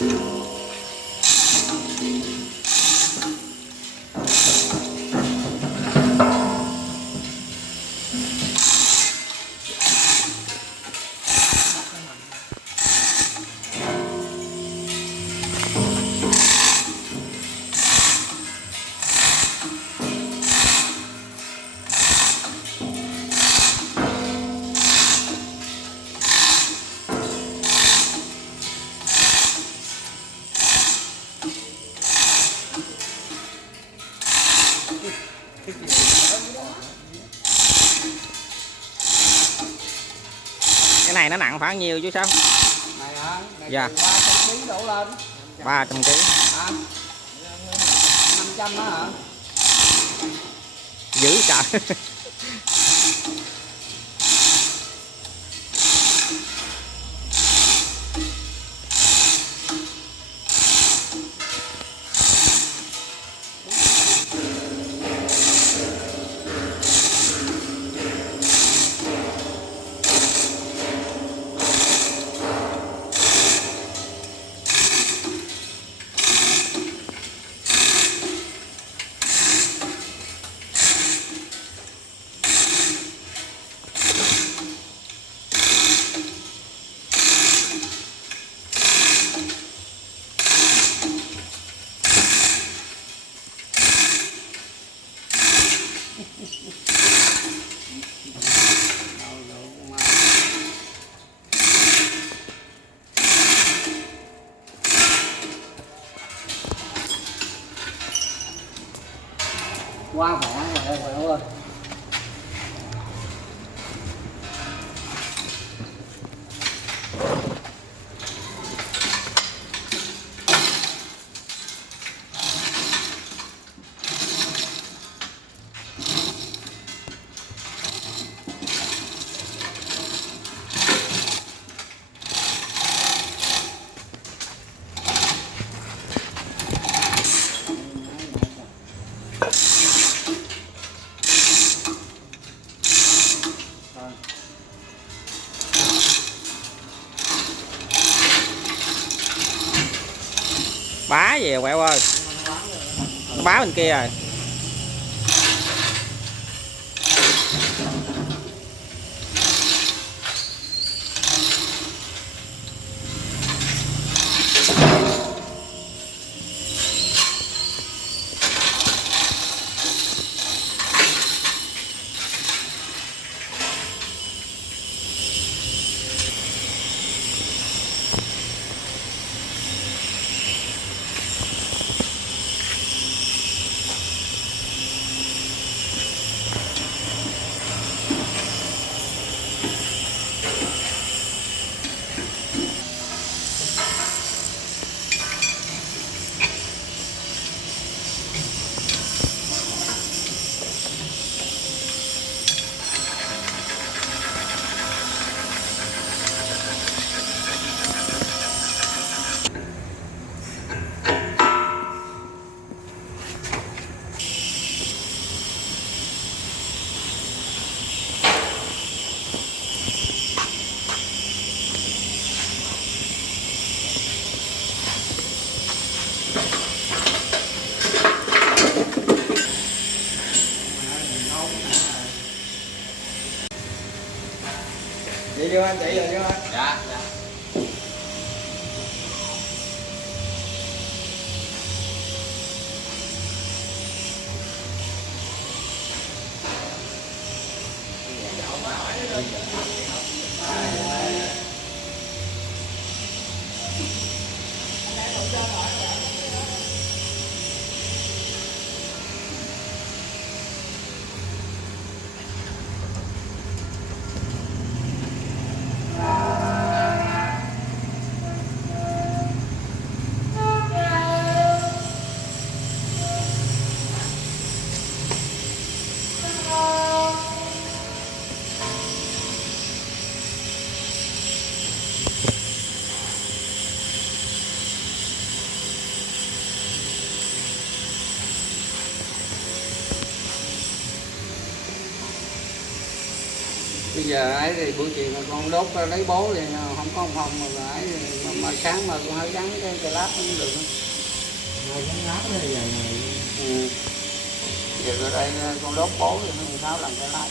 Cái này nó nặng khoảng nhiêu chứ sao? Này hả? Này dạ. 300 kg đổ lên. 300 kg. À, 500 đó hả? Dữ trời. Qua khỏe rồi ơi. Bá về quẹo ơi. Nó bá bên kia rồi. Vậy chưa anh? Chạy rồi chưa anh? Dạ. Bây giờ ấy thì buổi chiều mà con đốt lấy bố thì không có hồng mà ấy mà sáng mà con hơi gắn cái lát cũng được. Hai cái lát này dài này. Ừ. Giờ ở đây con đốt bố thì nó sao làm cái lát.